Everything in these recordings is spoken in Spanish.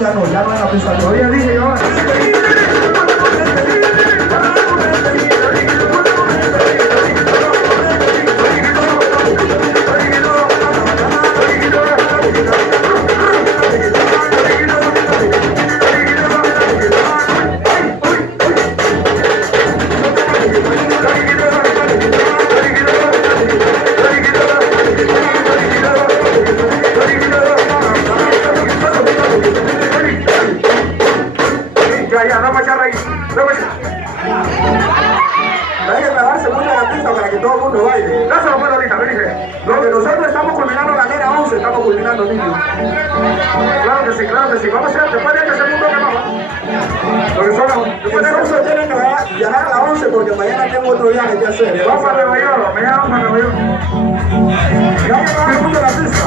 ya no hay la pista. Todavía dije yo. Ya, no me echarra ahí. Hay que pegarse mucho a la pista para que todo el mundo baile. Dáselo bueno ahorita, me dice. Lo que nosotros estamos culminando la nena 11, estamos culminando niños. Claro que sí, claro que sí. Vamos a hacer, después de este segundo que vamos. Porque son, después de Nosotros tienen que viajar a la 11 porque mañana tengo otro viaje que hacer. vamos para Nueva York, mañana vamos para Nueva York. Ya hay que pegarse mucho a la pista.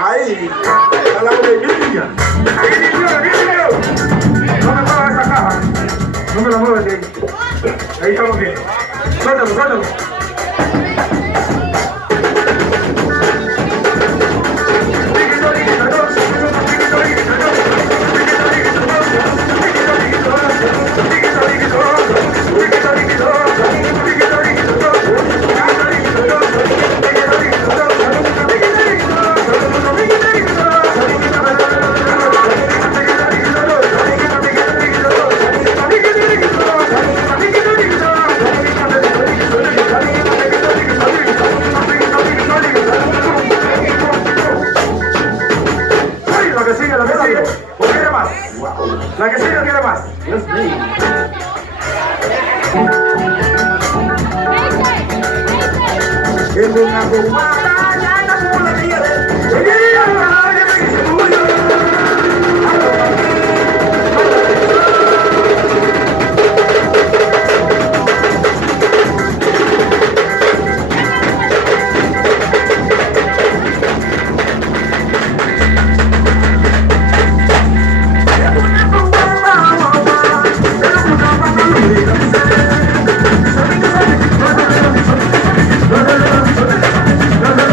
Ahí, a la boquilla. No me muevas esa caja. No me la mueves de ahí. Ahí estamos bien. Suéltalo, suéltalo. La que sigue quiere más. Dios mío. Es una fumada, ya no la quiere. No,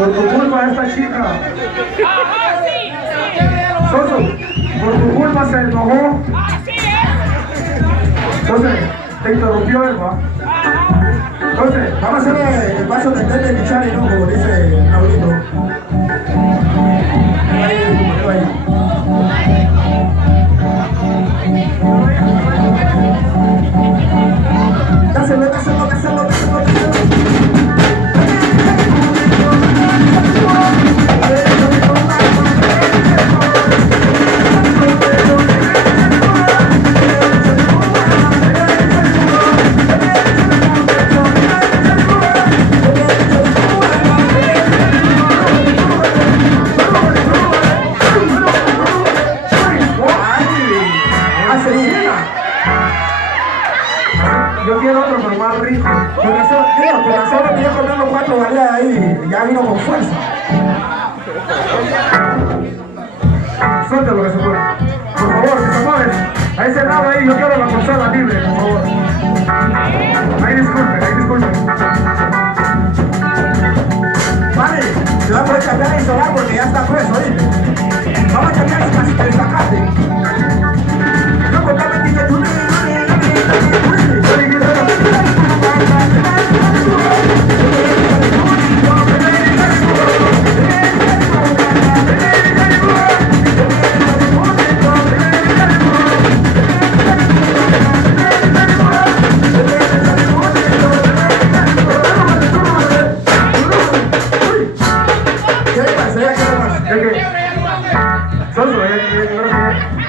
Por tu culpa esta chica. Soso, por tu culpa se enojó. Entonces, te interrumpió él, ¿va? Entonces, Vamos a hacer el paso de Pepe Michari, ¿no? Como dice Raulito. Dáselo, dáselo, dáselo, dáselo, dáselo. Yo quiero otro, pero más rico. Con razón me pidió comer los 4 baleas ahí, ya vino con fuerza. Suéltalo que se puede. Por favor, que se mueve. A ese lado ahí, yo quiero la consola libre, por favor. Ahí disculpen. Vale, se va a poder cambiar el solar porque ya está preso, ¿oíste? Vamos a cambiar el sacate. No, totalmente que tú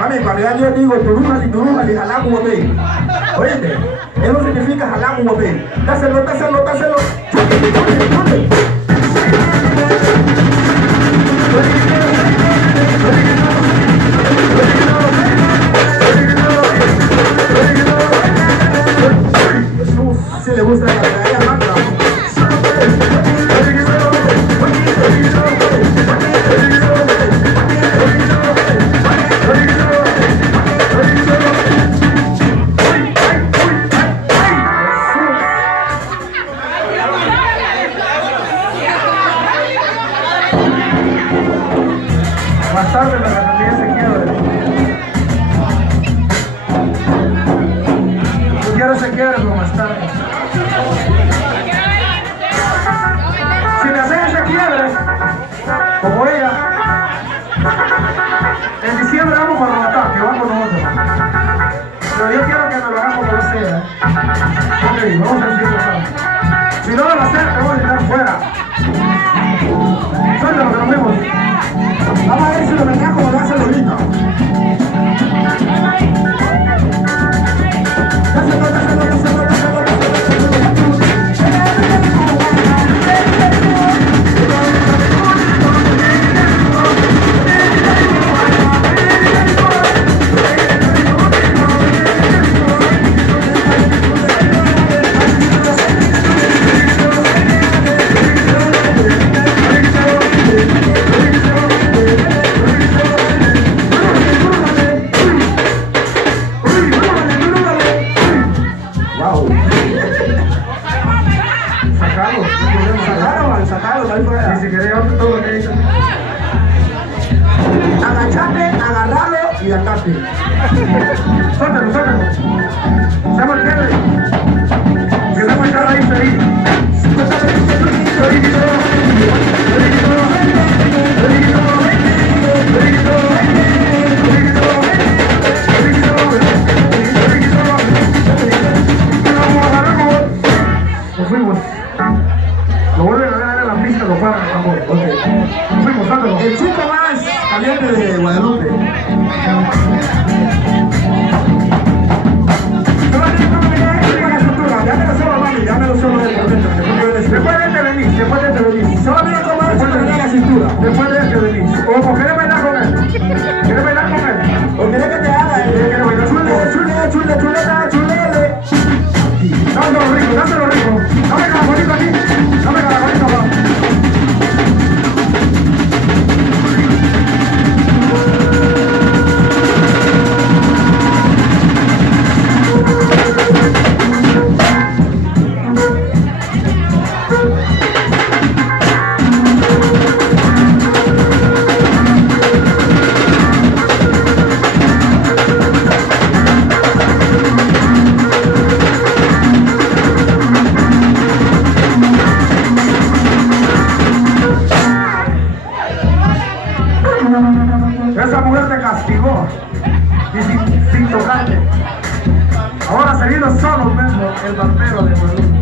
Mami, cuando ya yo digo turujali, jalá como ve. Oíste, eso significa jalá como ve. Dáselo. Si le gusta la medalla blanca. Más tarde la regalía se quiebra. Yo quiero se quiebra, pero más tarde. Si me hacen ese quiebre, como ella, en diciembre vamos para Roatán, que va con nosotros. Pero yo quiero que me lo hagan como lo sea. Ok, vamos a decirlo. Si no me lo hacen, te voy a dejar fuera. Suéltalo, que nos vemos. Vamos a ver si lo venía como lo hace Lolita. Sacarlo, tal fuera. Y si querés otro, todo lo que dice. Agachate, agarralo y atarte. Suéltalo. Se llama el Kevin. Que se llama el raíz ahí. Nos fuimos. Lo vuelven a ver en la pista, lo paran, amor. Nos fuimos, sácalo. El chico más caliente de Guadalupe. Dámelo solo del momento. Después de este venís. Solo mira cómo es la cintura. Después de este venís. O querés bailar con él. O querés que te haga chuleta, chulele. Dáselo rico. Dame caracolito aquí. Dame caracolito acá. Esa mujer te castigó y sin tocarte. Ahora se vino solo mismo el barbero de Guadalupe.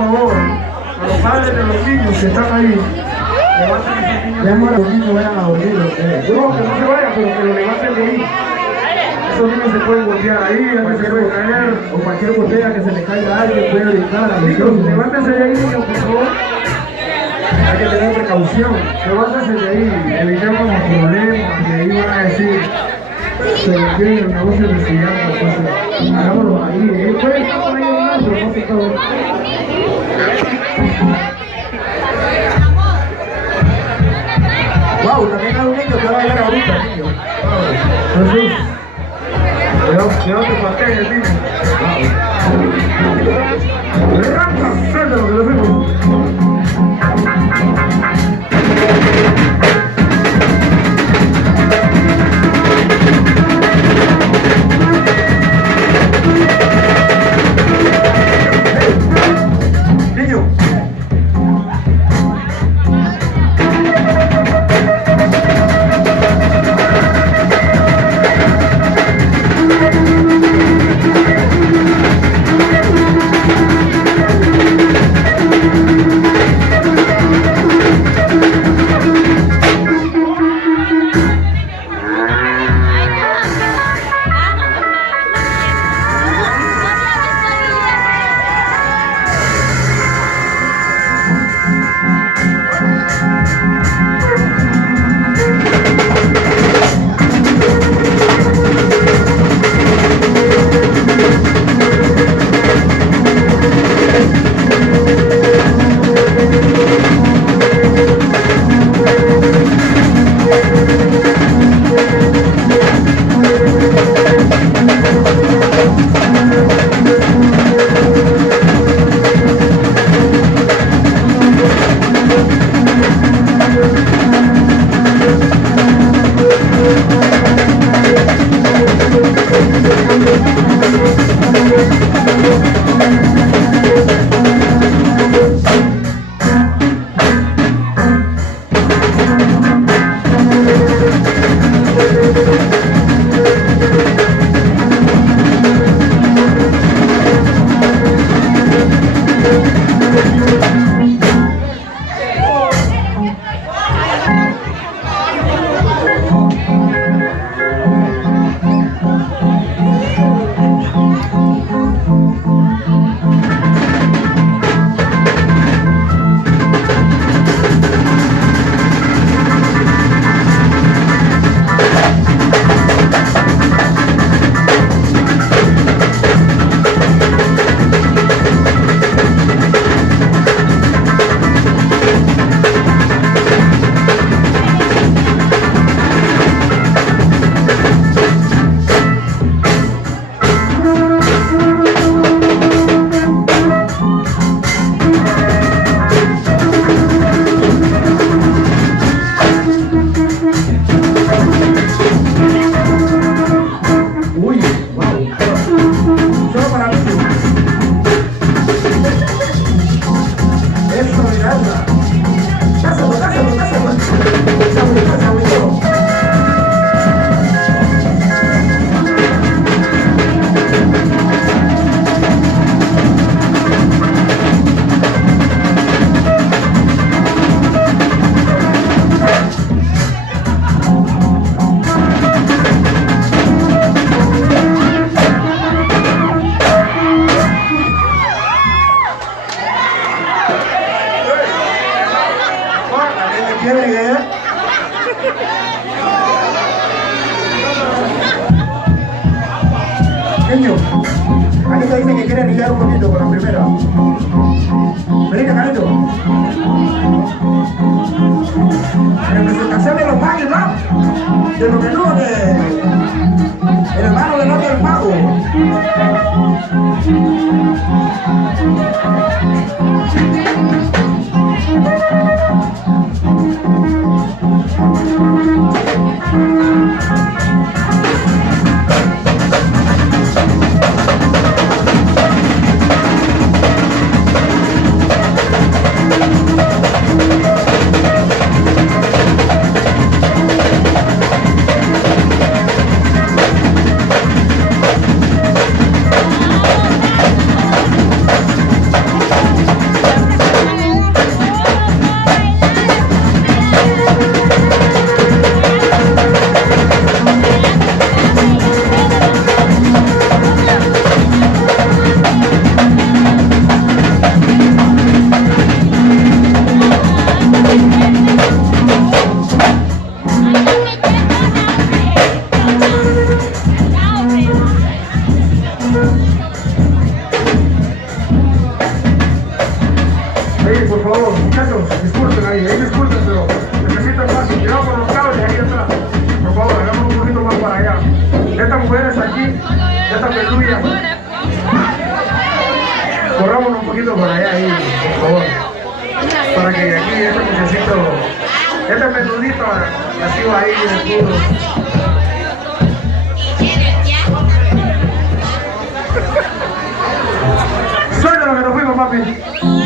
favor, a los padres de los niños que están ahí, levanten a esos niños. Vemos a los niños vayan a dormir. No, que no se vayan, pero que lo levanten de ahí. Esos niños se pueden golpear ahí, alguien se puede caer. O cualquier botella que se le caiga a alguien puede brincar a los Niños, niños. levántense de ahí, niños, por favor. Hay que tener precaución. Levántense de ahí, evitemos los problemas, que ahí van a decir, se requiere el negocio de cigarros, entonces, hagámoslo ahí. Puede estar por ahí un pero no se todo. Wow, también hay un niño que va a bailar ahorita, niño. Jesús, cuidado que pateen el niño. Levanta, suéltalo, que lo fuimos. Niño. Niño, aquí te dicen que quieren lidiar un poquito con la primera. Venite, Carito. Representación de los magos, ¿no? De los menús de... El hermano del otro del mago. ahí, por favor, muchachos, disculpen ahí disculpen, pero necesito espacio. Cuidado con los cables ahí atrás. Por favor, hagamos un poquito más para allá. Estas mujeres aquí, estas peludas, corramos un poquito para allá ahí, por favor. Para que aquí este muchachito, este menudito, así va ahí en el culo. Suelta lo que nos fuimos, papi.